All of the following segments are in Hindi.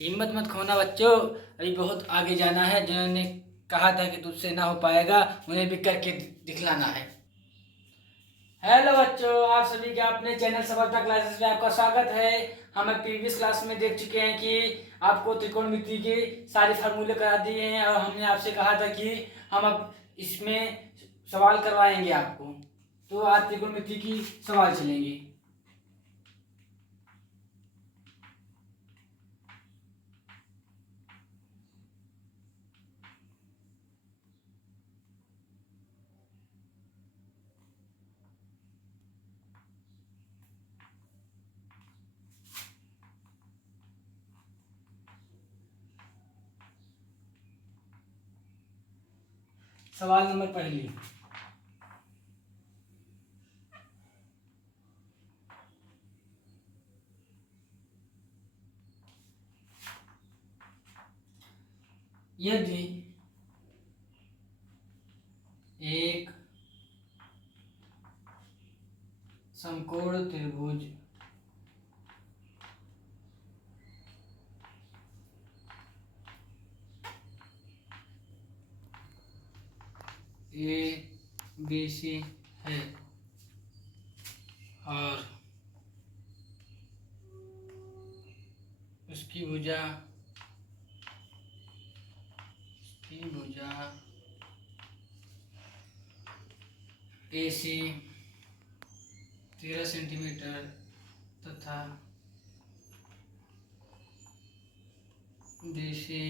हिम्मत मत खोना बच्चों, अभी बहुत आगे जाना है। जिन्होंने कहा था कि तुझसे ना हो पाएगा, उन्हें भी करके दिखलाना है। हेलो बच्चों, आप सभी का अपने चैनल सफलता क्लासेस में आपका स्वागत है। हम प्रीवियस क्लास में देख चुके हैं कि आपको त्रिकोणमिति के सारे फार्मूले करा दिए हैं और हमने आपसे कहा था कि हम अब इसमें सवाल करवाएंगे आपको। तो आज त्रिकोणमिति की सवाल चलेंगे। सवाल नंबर पहली, यदि एक समकोण त्रिभुज ABC है और उसकी भुजा AC 13 सेंटीमीटर तथा BC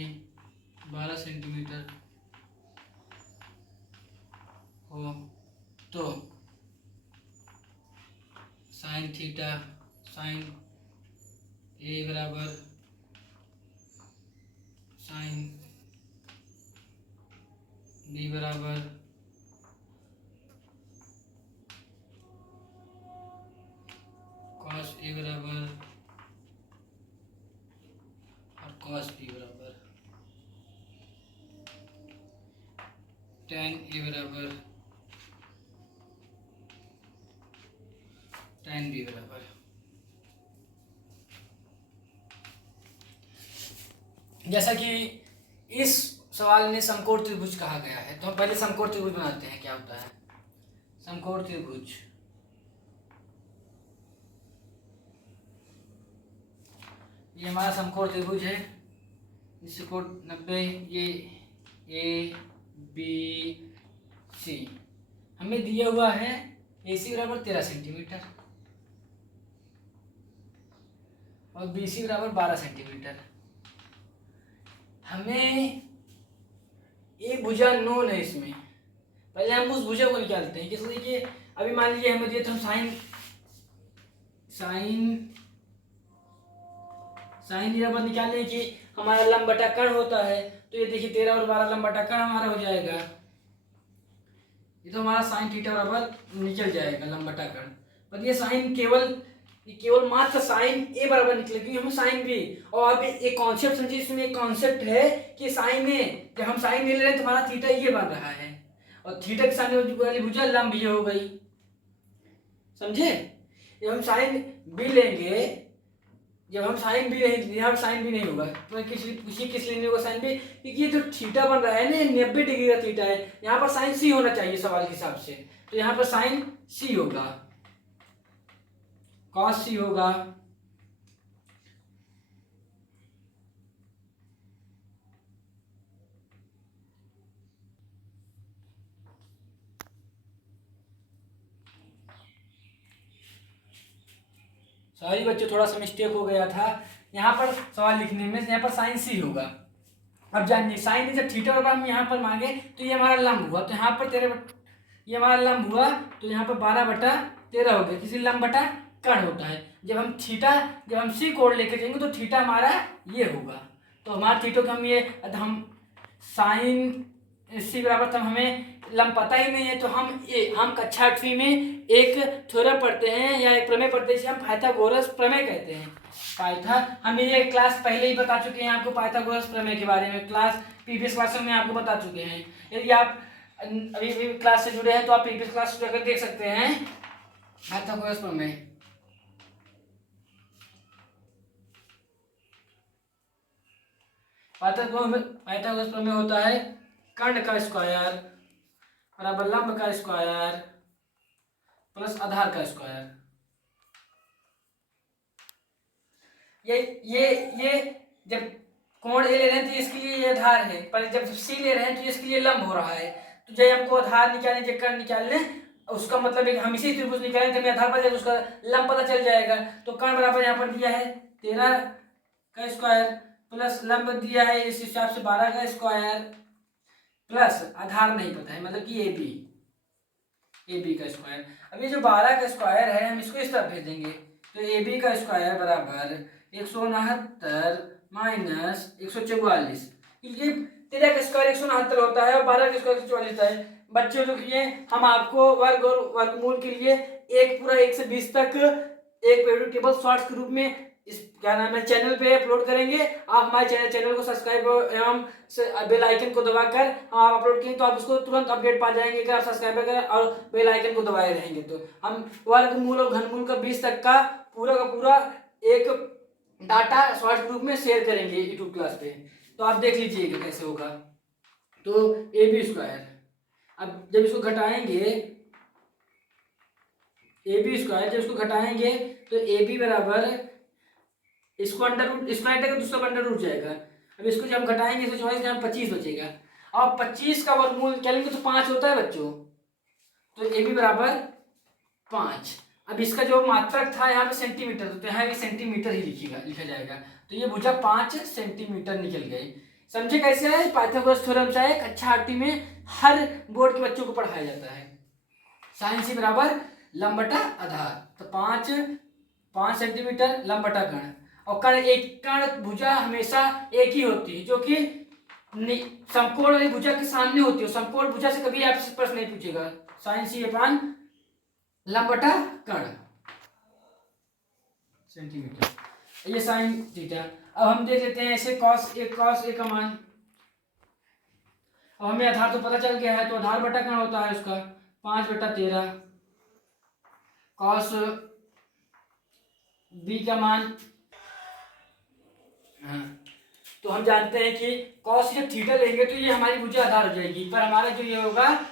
12 सेंटीमीटर हो तो साइन थीटा साइन A बराबर साइन B बराबर कॉस A बराबर और कॉस B बराबर tan A बराबर tan B बराबर। जैसा कि इस सवाल में समकोण त्रिभुज कहा गया है, तो हम पहले समकोण त्रिभुज बनाते हैं। क्या होता है समकोण त्रिभुज? ये हमारा समकोण त्रिभुज है, जिससे कोण 90, ये ABC हमें दिया हुआ है। AC बराबर 13 सेंटीमीटर और BC बराबर 12 सेंटीमीटर। हमें एक भुजा नोन है इसमें, पहले हम उस भुजा को निकालते हैं। इसलिए कि अभी मान लीजिए हमें दिए तो हम साइन बराबर निकालने की हमारा लंब बटा कर्ण होता है। तो ये देखिए 13 और 12 लंब बटा कर्ण हमारा हो जाएगा। ये तो हमारा साइन थीटा बराबर निकल जाएगा लंब बटा कर्ण। पर ये साइन केवल मात्र साइन ए बराबर निकले, क्योंकि हमें साइन बी। और अब एक कॉन्सेप्ट समझिए, इसमें एक कॉन्सेप्ट है कि साइन ए, जब हम साइन ए ले रहे हैं तो हमारा थीटा ये बन रहा है और थीटा के सामने वाली भुजा लंब ये हो गई। समझे? जब हम साइन बी लेंगे, जब हम साइन बी नहीं, यहाँ साइन बी नहीं होगा तो किस लिए नहीं होगा साइन बी? क्योंकि ये जो थीटा बन रहा है ना, 90 डिग्री का थीटा है। यहाँ पर साइन सी होना चाहिए सवाल के हिसाब से, तो यहाँ पर साइन सी होगा, कॉस सी होगा। सॉरी बच्चों, थोड़ा सा मिस्टेक हो गया था यहाँ पर सवाल लिखने में। यहाँ पर साइन सी होगा। अब जानिए साइन जब थीटा बराबर हम यहाँ पर मांगे तो ये हमारा लंब हुआ, तो यहाँ पर ये हमारा लंब हुआ, तो यहाँ पर 12/13 हो गया, किसी लंब बटा कर्ण होता है। जब हम सी कोण लेके जाएंगे तो थीटा हमारा ये होगा। तो हमारा थीटा को हम साइन सी बराबर, तब हमें लंब पता ही नहीं है तो हम कक्षा 8वीं में एक थ्योरम पढ़ते हैं या एक प्रमेय पढ़ते हैं, जिसे हम पाइथागोरस प्रमेय कहते हैं। हम ये क्लास पहले ही बता चुके हैं आपको पाइथागोरस प्रमेय के बारे में। प्रीवियस क्लास में आपको बता चुके हैं। यदि आप अभी क्लास से जुड़े हैं तो आप प्रीवियस क्लास जाकर देख सकते हैं पाइथागोरस प्रमेय। पाइथागोरस प्रमेय होता है कर्ण का स्क्वायर बराबर लंब का स्क्वायर प्लस आधार का स्क्वायर। ये जब कोण ए ले रहे हैं तो इसके लिए ये आधार है, पर जब सी ले रहे हैं तो इसके लिए लंब हो रहा है। तो जब हमको आधार निकालने जब कर्ण निकालने उसका मतलब है कि हम इसी त्रिभुज निकालें तो हमें आधार पर उसका लंब पता चल जाएगा। तो कर्ण बराबर यहाँ पर दिया है 13 का स्क्वायर प्लस लंब दिया है इस हिसाब से 12 का स्क्वायर प्लस आधार नहीं पता है मतलब कि ए बी का स्क्वायर। अब ये जो 12 का स्क्वायर है हम इसको इस तरफ भेज देंगे तो ए बी का स्क्वायर बराबर 169 माइनस 144, क्योंकि 13 का स्क्वायर 169 होता है और 12 का स्क्वायर 144 होता है। बच्चों जो ये हम आपको वर्ग और वर्गमूल के लिए एक पूरा 1 से 20 तक एक पीरियोडिक टेबल शॉर्ट्स के रूप में इस क्या नाम है चैनल पे अपलोड करेंगे। आप हमारे चैनल को सब्सक्राइब एवं बेल आइकन को दबाकर आप अपलोड किए तो आप उसको तुरंत अपडेट पा जाएंगे अगर आप सब्सक्राइब करें और बेल आइकन को दबाए रहेंगे। तो हम वर्गमूल और घनमूल का 20 तक का पूरा एक डाटा शॉर्ट ग्रुप में शेयर करेंगे यूट्यूब क्लास पे, तो आप देख लीजिएगा कैसे होगा। तो ए बी स्क्वायर, अब जब इसको घटाएंगे ए बी स्क्वायर जब इसको घटाएंगे तो ए बी बराबर इसको अंडर रूट स्क्वायर का दूसरा अंडर रूट जाएगा। अब इसको जब हम घटाएंगे तो 25 बचेगा और 25 का वर्गमूल क्या लेंगे तो 5 होता है बच्चों। तो ए बी बराबर 5। अब इसका जो मात्रक था यहाँ पे सेंटीमीटर, तो यहाँ भी सेंटीमीटर ही लिखा जाएगा। तो ये भुजा 5 सेंटीमीटर निकल गई। समझे कैसे है? पाइथागोरस थ्योरम चाहे कक्षा 8 में हर बोर्ड के बच्चों को पढ़ाया जाता है। साइन सी बराबर लंब बटा आधार, तो 5 सेंटीमीटर लंब बटा कर्ण, और कर्ण एक कर्ण भुजा हमेशा एक ही होती है जो कि समकोण वाली भुजा के सामने होती है। समकोण भुजा से कभी आपसे प्रश्न नहीं पूछेगा। साइन सी अपान लंब बटा कर्ण सेंटीमीटर, ये साइन थीटा। अब हम देख लेते हैं ऐसे कॉस ए का मान। अब हमें आधार तो पता चल गया है, तो आधार बटा कर्ण होता है उसका 5/13 कॉस बी का मान। हाँ, तो हम जानते हैं कि कॉस जब थीटा लेंगे तो ये हमारी भुजा आधार हो जाएगी, पर हमारा जो ये होगा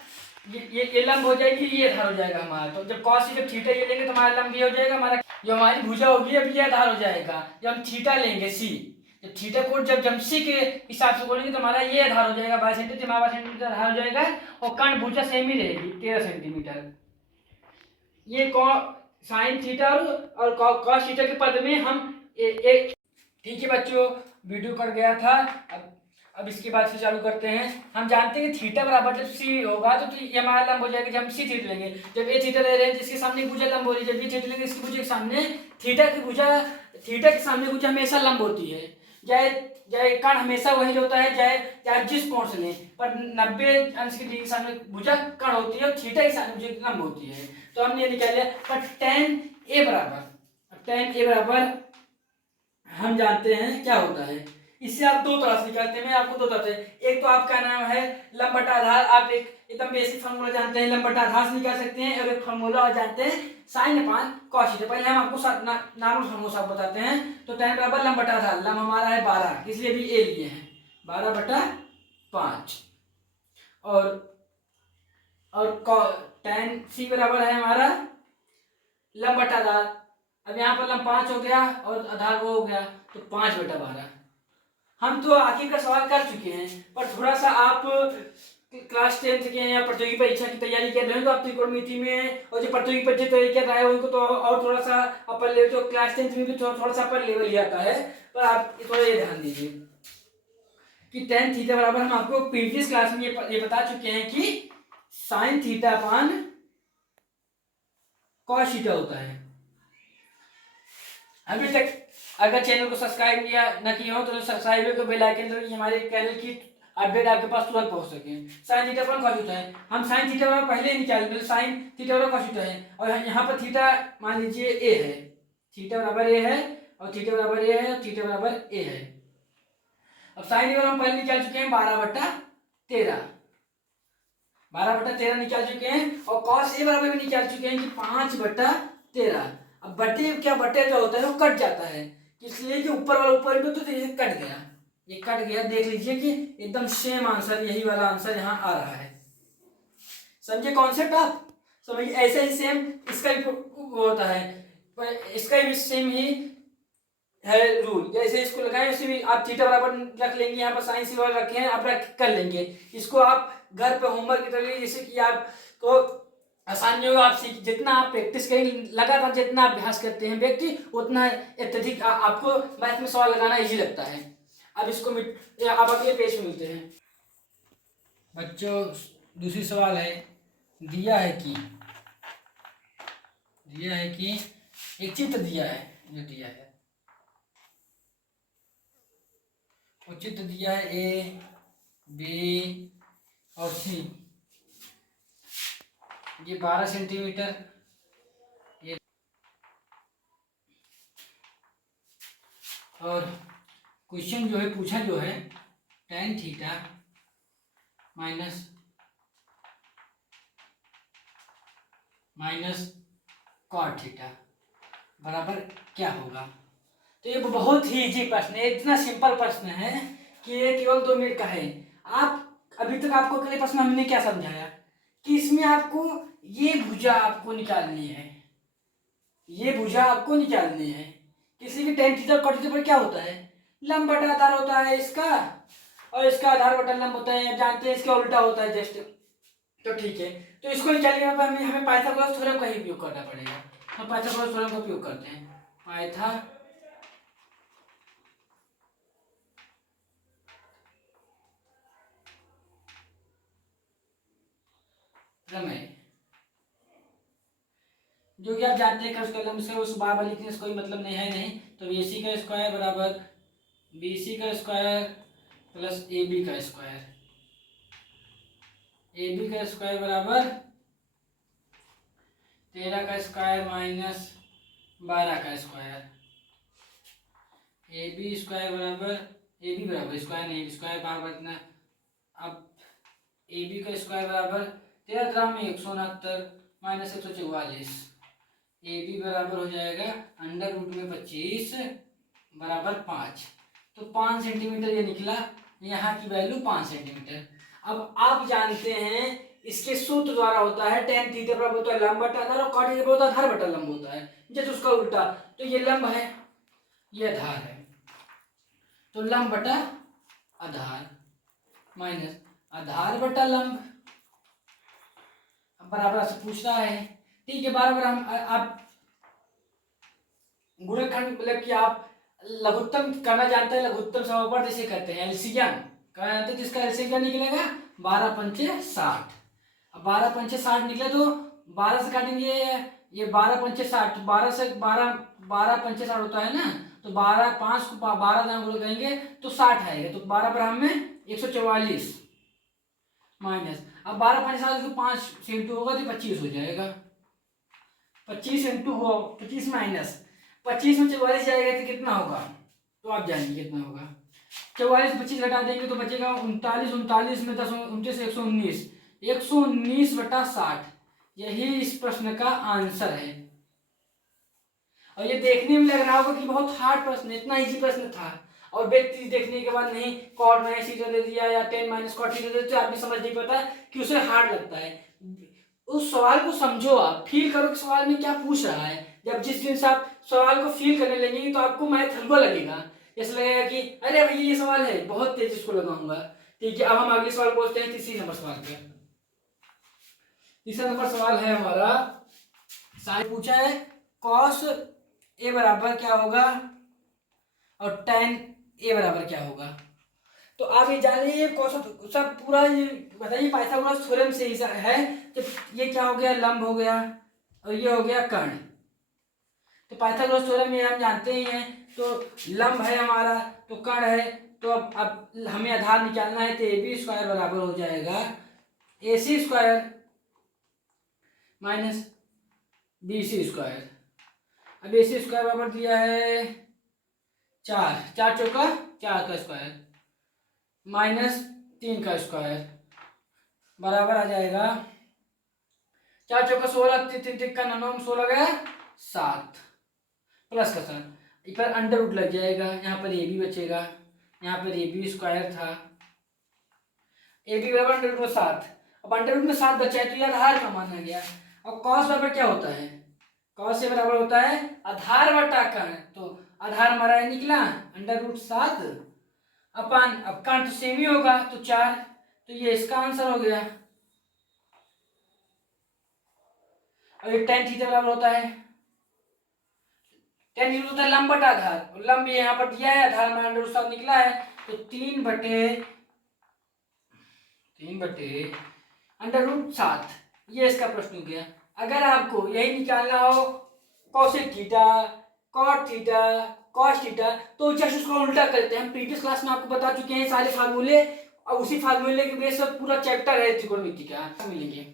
ये लंब हो जाएगी, ये आधार हो जाएगा हमारा। तो जब कॉस जब थीटा ये लेंगे तो हमारा लंब ये हो जाएगा, हमारा जो हमारी भुजा होगी अब ये आधार हो जाएगा। जब हम थीटा लेंगे सी, जब थीटा को जब सी के हिसाब से बोलेंगे तो हमारा ये आधार हो जाएगा 12 सेंटीमीटर, हमारा सेंटीमीटर आधार हो जाएगा और कर्ण भुजा सेम ही रहेगी 13 सेंटीमीटर। ये साइन थीटा और कॉस थीटा के पद में हम एक ठीक है बच्चों, वीडियो कट गया था। अब इसके बाद से चालू करते हैं। हम जानते हैं कि थीटा बराबर जब सी होगा तो ये हमारा लंब हो जाएगा। जब हम सी थीटा लेंगे, जब ये थीटा ले रहे हैं जिसके सामने भुजा लंब हो रही है, जब ये थीटा लेंगे इसकी भुजा के सामने थीटा के सामने भुजा हमेशा लंब होती है। चाहे कर्ण हमेशा वही होता है, चाहे जिस कोण से लें, पर 90 अंश के डिग्री के सामने भुजा कर्ण होती है और थीटा के सामने भुजा लंब होती है। तो हमने ये निकाल लिया। पर tan ए बराबर हम जानते हैं क्या होता है। इससे आप दो तरह से निकालते हैं, मैं आपको दो तरह से, एक तो आपका नाम है लंब बटा आधार, आप एक एकदम बेसिक फार्मूला जानते हैं लंब बटा आधार से निकाल सकते हैं, और एक फार्मूला और जानते हैं साइन अपान कॉस थीटा। पहले हम आपको नॉर्मल फार्मूला बताते हैं। तो tan बराबर लंब बटा आधार, लंब हमारा है 12, इसलिए भी ए लिए हैं 12/5, और tan सी बराबर है हमारा लंब बटा आधार। अब यहाँ पर लंब 5 हो गया और आधार वो हो गया, तो 5/12। हम तो आखिर का सवाल कर चुके हैं, पर थोड़ा सा आप क्लास 10 के या प्रतियोगी परीक्षा की तैयारी कर रहे हैं तो आप त्रिकोणमिति में, और जो प्रतियोगी परीक्षा तैयारी कर रहा है उनको तो और थोड़ा सा अपर लेवल, जो क्लास 10 में भी थोड़ा सा अपर लेवल ही आता है, पर आप थोड़ा ये ध्यान दीजिए कि tan थीटा बराबर हम आपको प्रीवियस क्लास में ये बता चुके हैं कि sine theta upon cos theta होता है। अभी तक अगर चैनल को सब्सक्राइब न किया हो तो सब्सक्राइब को बेल आइकन दबाइए, हमारे चैनल की अपडेट आपके पास तुरंत पहुंच सके। साइन थीटा पर कॉस थीटा है, हम साइन थीटा बराबर पहले ही निकाल लिया, साइन थीटा बराबर कॉस थीटा है, और यहाँ पर थीटा मान लीजिए ए है, थीटा बराबर ए है और थीटा बराबर ए है और थीटा बराबर ए है। अब साइन बराबर हम पहले निकाल चुके हैं 12/13 निकाल चुके हैं, और कॉस ए बराबर भी निकाल चुके हैं कि 5/13। अब बटे जो होता है वो कट जाता है, इसलिए कि ऊपर वाला ऊपर तो कट गया, ये कट गया, देख लीजिए कि एकदम सेम आंसर, यही वाला आंसर यहाँ आ रहा है। समझे कॉन्सेप्ट आप? समझिए ऐसे ही सेम इसका भी होता है, इसका भी सेम ही है रूल। जैसे इसको लगाएं उसी भी आप थीटा बराबर रख लेंगे, यहाँ पर साइन सी वाला रखे हैं, आप रख कर लेंगे। इसको आप घर पे होमवर्क की तरह, जैसे कि आपको आसानी होगा, आप सीख, जितना आप प्रैक्टिस करेंगे, लगातार जितना अभ्यास करते हैं व्यक्ति, उतना अत्यधिक आपको मैथ में सवाल लगाना इजी लगता है। अब इसको अब अगले पेज में मिलते हैं बच्चों। दूसरी सवाल है, दिया है कि एक चित्र दिया है, जो दिया है वो चित्र दिया है ए, बी और सी। ये 12 सेंटीमीटर, ये और क्वेश्चन जो है पूछा जो है tan theta minus cot theta बराबर क्या होगा। तो ये बहुत ही इजी प्रश्न है, इतना सिंपल प्रश्न है कि ये केवल 2 मिनट का है। आप अभी तक आपको अगले प्रश्न हमने क्या समझाया कि इसमें आपको ये भुजा आपको निकालनी है, ये भुजा आपको निकालनी है। किसी भी tan थीटा कॉट थीटा पर क्या होता है, लंब बटा आधार होता है इसका, और इसका आधार बटा लंब होता है, जानते हैं इसका उल्टा होता है जस्ट। तो ठीक है, तो इसको निकालने के बाद हमें पाइथागोरस थ्योरम का ही उपयोग करना पड़ेगा। हम पाइथागोरस थ्योरम का उपयोग करते हैं। प्रमेय, जो कि आप जानते हैं उसका लंब से उस बार वाली लिखने से कोई मतलब नहीं है, नहीं तो AC का स्क्वायर बराबर BC का स्क्वायर प्लस AB का स्क्वायर, AB का स्क्वायर बराबर 13 का स्क्वायर माइनस 12 का स्क्वायर, AB स्क्वायर बराबर AB बराबर स्क्वायर नहीं, स्क्वायर बार बचना। अब AB का स्क्वायर बराबर 13 में 169 माइनस 144, AB बराबर हो जाएगा अंडर रूट में 25 बराबर 5। तो 5 सेंटीमीटर ये निकला, यहाँ की वैल्यू 5 सेंटीमीटर। अब आप जानते हैं इसके सूत्र द्वारा होता है tan थीटा बराबर होता है लंब बटा आधार, और cot थीटा बराबर आधार बटा लंब होता है, जैसे उसका उल्टा। तो ये लंब है, ये आधार है, तो लंब बटा आधार माइनस आधार बटा लंब बराबर से पूछ रहा है। ठीक है, बार बार हम आप गुणनखंड मतलब कि आप लघुत्तम करना जानते हैं, लघुत्तम समापन जिसे कहते हैं एलसीएम करना जानते हैं, जिसका एलसीएम क्या निकलेगा 12 पंचे 60। अब 12 पंचे 60 निकले तो 12 से काटेंगे, ये 12 पंचे 60, 12 से 12 पंचे 60 होता है ना, तो 12 5 को 12 दाम गुणा करेंगे तो 60 आएगा, तो 12 पर हमें 144 माइनस, अब 12 पंचे 60 5 से इंटू होगा तो 25 हो जाएगा, 25 इंटू हो 25 माइनस 25 में 44 जाएगा तो कितना होगा, तो आप जानिए कितना होगा। 44 25 घटा देंगे तो बचेगा 39, 39 में 10 29 119, 119 बटा 60, यही इस प्रश्न का आंसर है। और ये देखने में लग रहा होगा कि बहुत हार्ड प्रश्न, इतना इजी प्रश्न था, और व्यक्ति देखने के बाद नहीं कॉट माइनस थीटा दे दिया या tan माइनस कॉट थीटा दे दिया, तो आप भी समझ नहीं पाता कि उसे हार्ड लगता है। उस सवाल को समझो, आप फील करो कि सवाल में क्या पूछ रहा है। जब जिस दिन से आप सवाल को फील करने लगेंगे तो आपको मैथ हलवा लगेगा, जैसे लगेगा कि अरे भैया ये सवाल है, बहुत तेज इसको लगाऊंगा। ठीक है, अब हम अगले सवाल पूछते हैं, तीसरी नंबर सवाल पे। तीसरा नंबर सवाल है हमारा, साइड पूछा है कॉस ए बराबर क्या होगा और tan ए बराबर क्या होगा। तो आप ये जानिए कौन सब पूरा ये बताइए, पाइथागोरस थ्योरम से ही है। तो ये क्या हो गया, लंब हो गया, और ये हो गया कर्ण। तो पाइथागोरस थ्योरम में हम जानते ही हैं, तो लंब है हमारा तो कर्ण है, तो अब हमें आधार निकालना है, तो AB स्क्वायर बराबर हो जाएगा AC square minus BC square. अब AC स्क्वायर बराबर दिया है 4, 4 चौका 4 का स्क्वायर माइनस 3 का स्क्वायर बराबर आ जाएगा 4 चौका 16, 3 3 का 9 16 गया 7 प्लस का 7, इधर अंडर रूट लग जाएगा, यहाँ पर ये भी बचेगा, यहाँ पर ए बी स्क्वायर था, ए बी बराबर अंडर रूट में 7। अब अंडर रूट में 7 बचा है तो ये आधार का माना गया। अब कॉस बराबर क्या होता है, कॉस से बराबर होता है आधार बटा कर्ण, तो आधार हमारा ये निकला अंडर रूट 7 अपन, अब कर्ण तो सेम ही होगा तो 4, तो ये इसका आंसर हो गया। अब ये tan थीटा बराबर होता है, tan थीटा होता है लंब बटा आधार, और लंब यहाँ पर दिया है, आधार हमारा अंडर रूट 7 निकला है, तो 3 बटे अंडर रूट 7, ये इसका प्रश्न हो गया। अगर आपको यही निकालना हो cosec theta, cot theta, cos theta, तो जस्ट उसको उल्टा करते हैं। हम प्रीवियस क्लास में आपको बता चुके हैं सारे फार्मूले, और उसी फार्मूले के बेस पर पूरा चैप्टर है त्रिकोणमिति का, मिलेंगे।